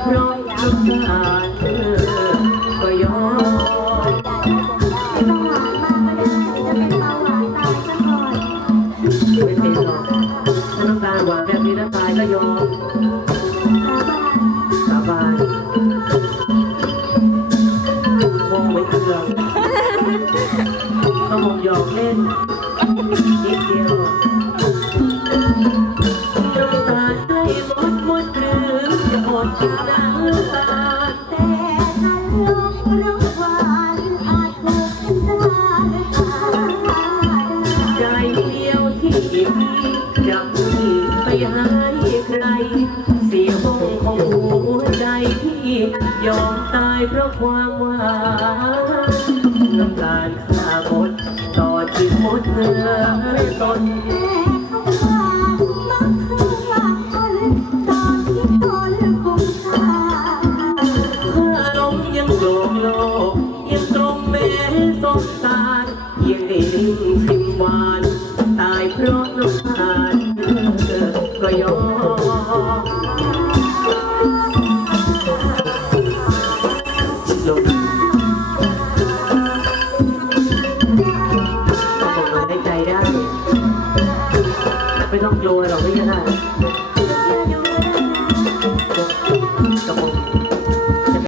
เพราะน้ำตาลก็ยอมต้องหวานมากก็ได้จะเป็นเบาหวานตายอนไม่เป็นหรอกถ้าต้องการหวานแบบนี้น้ำตายก็ยอมสาบานสาบานมองไม่เคืองเขามองหยอกเล่นนิดเดียว ใจเดียวที่พี่จะมีไปห้ใคร เสียห้องของหัวใจพี่ยอมตายเพราะความหวานน้ำตาลข้าหมดต่อที่หมดเนื้อต้น ยังได้ลิ้มชิมหวานตายเพราะน้ำตาลก็ยอมลงต้องบอกมันได้ใจได้ ไม่ต้องกลัวหรอกไม่ใช่